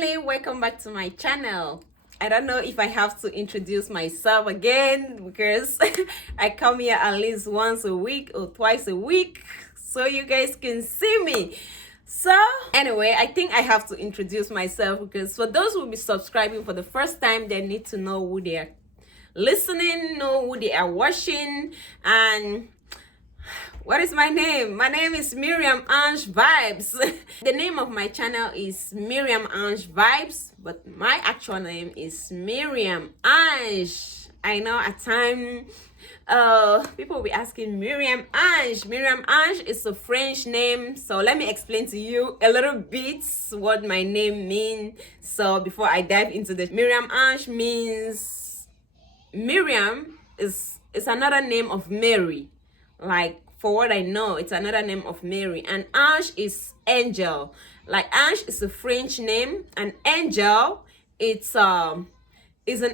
family, welcome back to my channel. I don't know if I have to introduce myself again because I come here at least once a week or twice a week so you guys can see me. So anyway, I think I have to introduce myself because for those who will be subscribing for the first time, they need to know who they are listening, know who they are watching. And what is my name? My name is Myriam Ange Vibes. The name of my channel is Myriam Ange Vibes, but my actual name is Myriam Ange. I know at time people will be asking Myriam Ange. Myriam Ange is a French name, so let me explain to you a little bit what my name means. So before I dive into this, Myriam Ange means Myriam is another name of Mary. Like, for what I know, it's another name of Mary. And Ange is angel. Like, Ange is a French name, and angel is an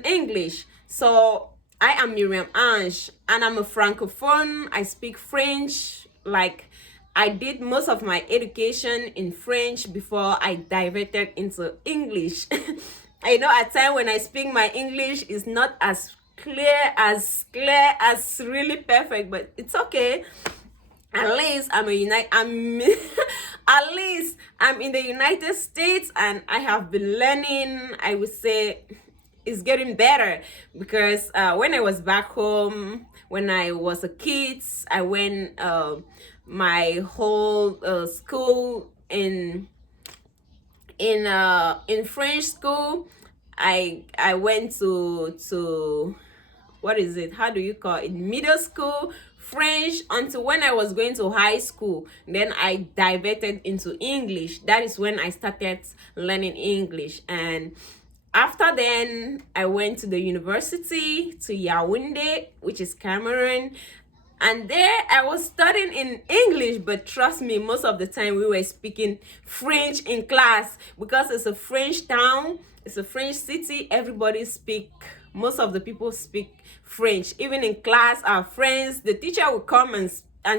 English. So I am Myriam Ange, and I'm a francophone. I speak French. Like, I did most of my education in French before I diverted into English. I know at times when I speak, my English is not as clear as really perfect, but it's okay. At least I'm at least I'm in the United States, and I have been learning. I would say it's getting better because when I was back home, when I was a kid, I went my whole school in French school. I went to what is it? How do you call it? Middle school French until when I was going to high school. Then I diverted into English. That is when I started learning English. And after then, I went to the university to Yaoundé, which is Cameroon. And there I was studying in English, but trust me, most of the time we were speaking French in class because it's a French town, it's a French city. Most of the people speak French. Even in class, our friends, the teacher will come and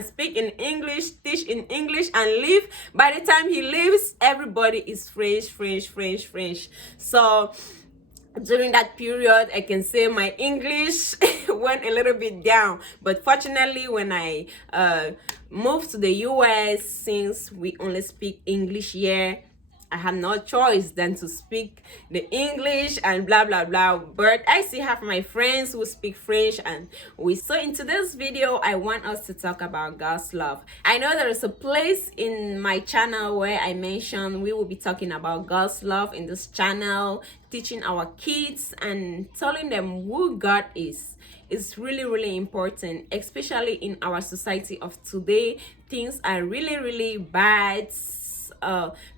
speak in English, teach in English, and leave. By the time he leaves, everybody is French. So during that period, I can say my English went a little bit down. But fortunately, when I moved to the US, since we only speak English here, I had no choice than to speak the English and blah blah blah. But I still have my friends who speak French, and so in today's video I want us to talk about God's love. I know there is a place in my channel where I mentioned we will be talking about God's love in this channel, teaching our kids and telling them who God is. It's really important, especially in our society of today. Things are really bad.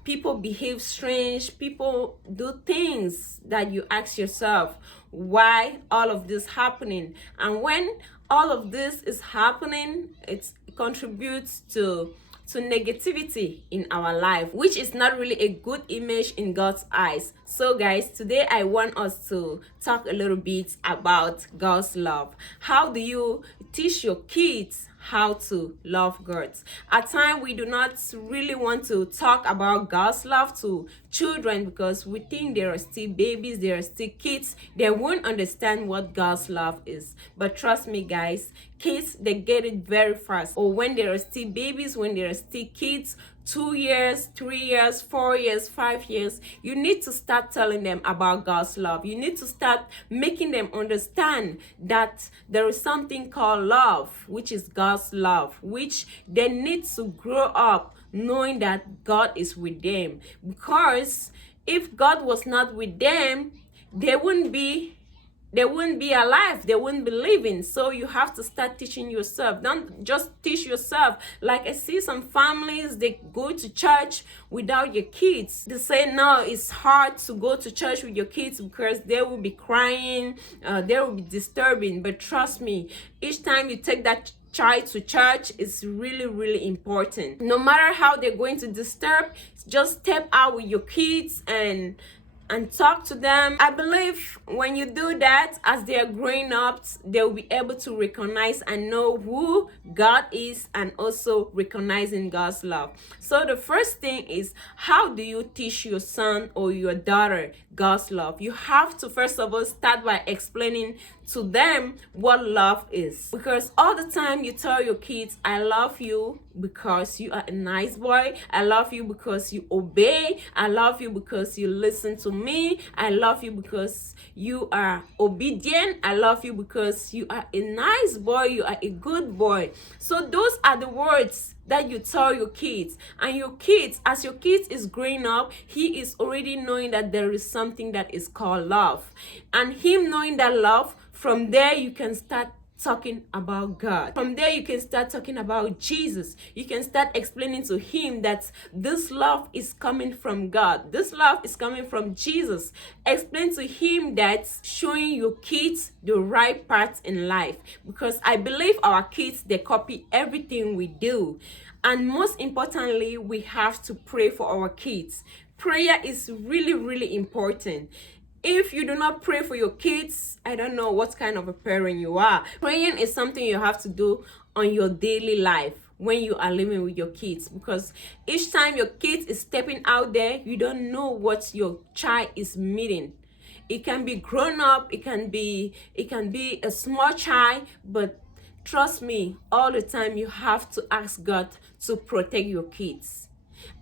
People behave strange, people do things that you ask yourself, why all of this happening? And when all of this is happening, it contributes to negativity in our life, which is not really a good image in God's eyes. So guys, today I want us to talk a little bit about God's love. How do you teach your kids how to love God? At times we do not really want to talk about God's love to children because we think they are still babies, they are still kids, they won't understand what God's love is. But trust me guys, kids, they get it very fast. Or when they are still babies, when they are still kids, 2 years, 3 years, 4 years, 5 years, you need to start telling them about God's love. You need to start making them understand that there is something called love, which is God's love, which they need to grow up knowing that God is with them. Because if God was not with them, they wouldn't be alive, they wouldn't be living. So you have to start teaching yourself. Don't just teach yourself. Like I see some families, they go to church without your kids. They say no, it's hard to go to church with your kids because they will be crying, they will be disturbing. But trust me, each time you take that child to church, is really important. No matter how they're going to disturb, just step out with your kids and and talk to them. I believe when you do that, as they are growing up, they'll be able to recognize and know who God is, and also recognizing God's love. So the first thing is, how do you teach your son or your daughter God's love? You have to first of all start by explaining to them what love is. Because all the time you tell your kids, I love you because you are a nice boy. I love you because you obey. I love you because you listen to me. I love you because you are obedient. I love you because you are a nice boy. You are a good boy. So those are the words that you tell your kids. And your kids, as your kids is growing up, he is already knowing that there is something that is called love. And him knowing that love, from there you can start talking about God. From there you can start talking about Jesus. You can start explaining to him that this love is coming from God. This love is coming from Jesus. Explain to him that, showing your kids the right path in life. Because I believe our kids, they copy everything we do. And most importantly, we have to pray for our kids. Prayer is really, really important. If you do not pray for your kids, I don't know what kind of a parent you are. Praying is something you have to do on your daily life when you are living with your kids, because each time your kid is stepping out there, you don't know what your child is meeting. It can be grown up, it can be a small child, but trust me, all the time you have to ask God to protect your kids.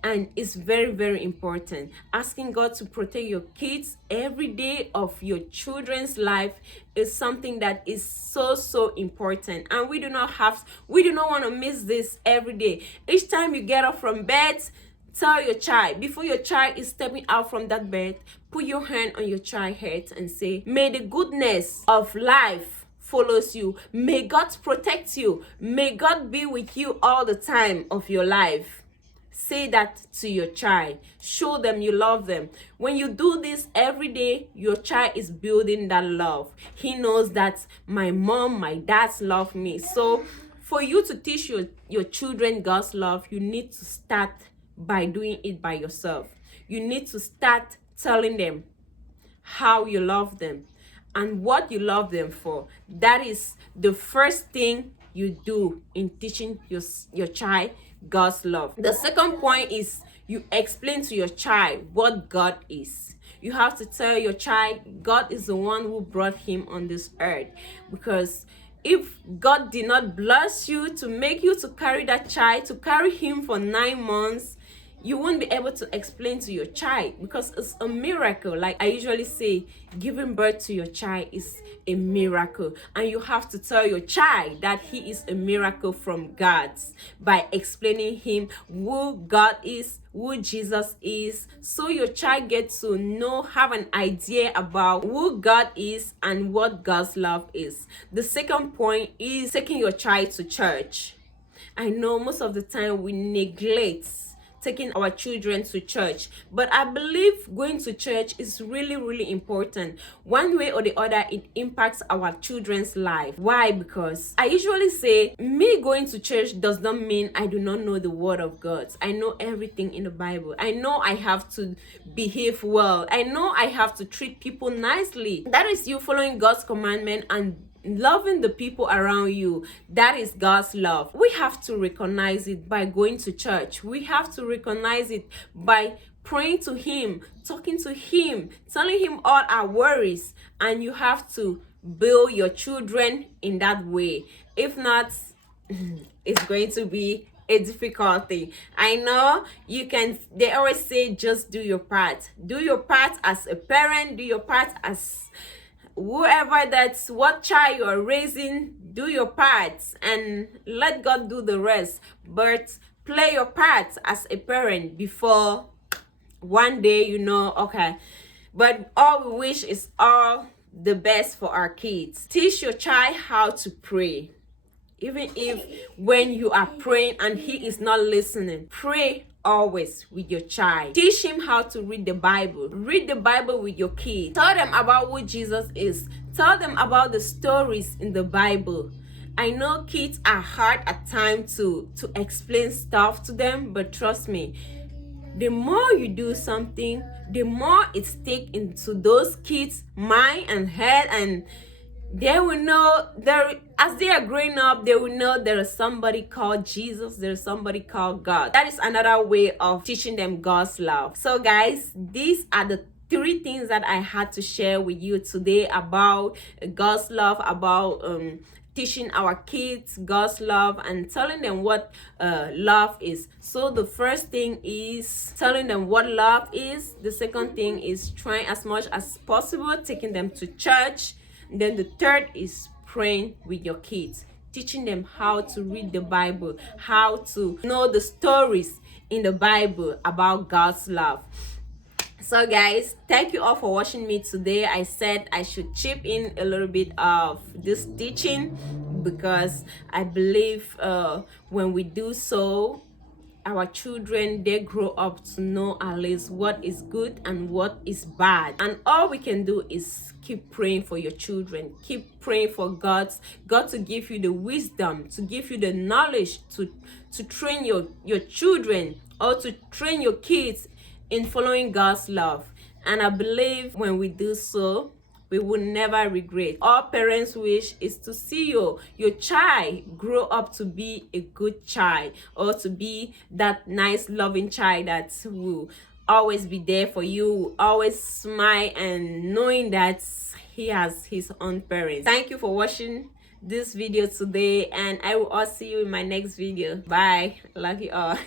And it's very, very important. Asking God to protect your kids every day of your children's life is something that is so, so important. And we do not want to miss this every day. Each time you get up from bed, tell your child, before your child is stepping out from that bed, put your hand on your child's head and say, may the goodness of life follows you. May God protect you. May God be with you all the time of your life. Say that to your child. Show them you love them. When you do this every day, your child is building that love. He knows that my mom, my dad love me. So for you to teach your children God's love, you need to start by doing it by yourself. You need to start telling them how you love them and what you love them for. That is the first thing you do in teaching your child God's love. The second point is, you explain to your child what God is. You have to tell your child God is the one who brought him on this earth. Because if God did not bless you to make you to carry that child, to carry him for 9 months, you won't be able to explain to your child, because it's a miracle. Like I usually say, giving birth to your child is a miracle, and you have to tell your child that he is a miracle from God by explaining him who God is, who Jesus is, so your child gets to know, have an idea about who God is and what God's love is. The second point is taking your child to church. I know most of the time we neglect taking our children to church, but I believe going to church is really, really important. One way or the other, it impacts our children's life. Why? Because I usually say, me going to church does not mean I do not know the word of God. I know everything in the Bible. I know I have to behave well. I know I have to treat people nicely. That is you following God's commandment and loving the people around you. That is God's love. We have to recognize it by going to church. We have to recognize it by praying to him, talking to him, telling him all our worries. And you have to build your children in that way. If not, it's going to be a difficult thing. I know they always say, just do your part. Do your part as a parent, do your part as whoever, that's what child you're raising. Do your part and let God do the rest. But play your part as a parent before one day okay. But all we wish is all the best for our kids. Teach your child how to pray. Even if when you are praying and he is not listening, pray always with your child. Teach him how to read the Bible. Read the Bible with your kids. Tell them about who Jesus is. Tell them about the stories in the Bible. I know kids are hard at times to explain stuff to them, but trust me, the more you do something, the more it stick into those kids' mind and head, and they will know there, as they are growing up, they will know there is somebody called Jesus, there is somebody called God. That is another way of teaching them God's love. So guys, these are the three things that I had to share with you today about God's love, about teaching our kids God's love and telling them what love is. So the first thing is telling them what love is. The second thing is trying as much as possible taking them to church. And then the third is praying with your kids, teaching them how to read the Bible, how to know the stories in the Bible about God's love. So guys, thank you all for watching me today. I said I should chip in a little bit of this teaching because I believe when we do so, our children, they grow up to know at least what is good and what is bad. And all we can do is keep praying for your children, keep praying for God to give you the wisdom, to give you the knowledge to train your children, or to train your kids in following God's love. And I believe when we do so, we will never regret. All parents' wish is to see your child grow up to be a good child, or to be that nice loving child that will always be there for you, always smile, and knowing that he has his own parents. Thank you for watching this video today, and I will all see you in my next video. Bye. Love you all.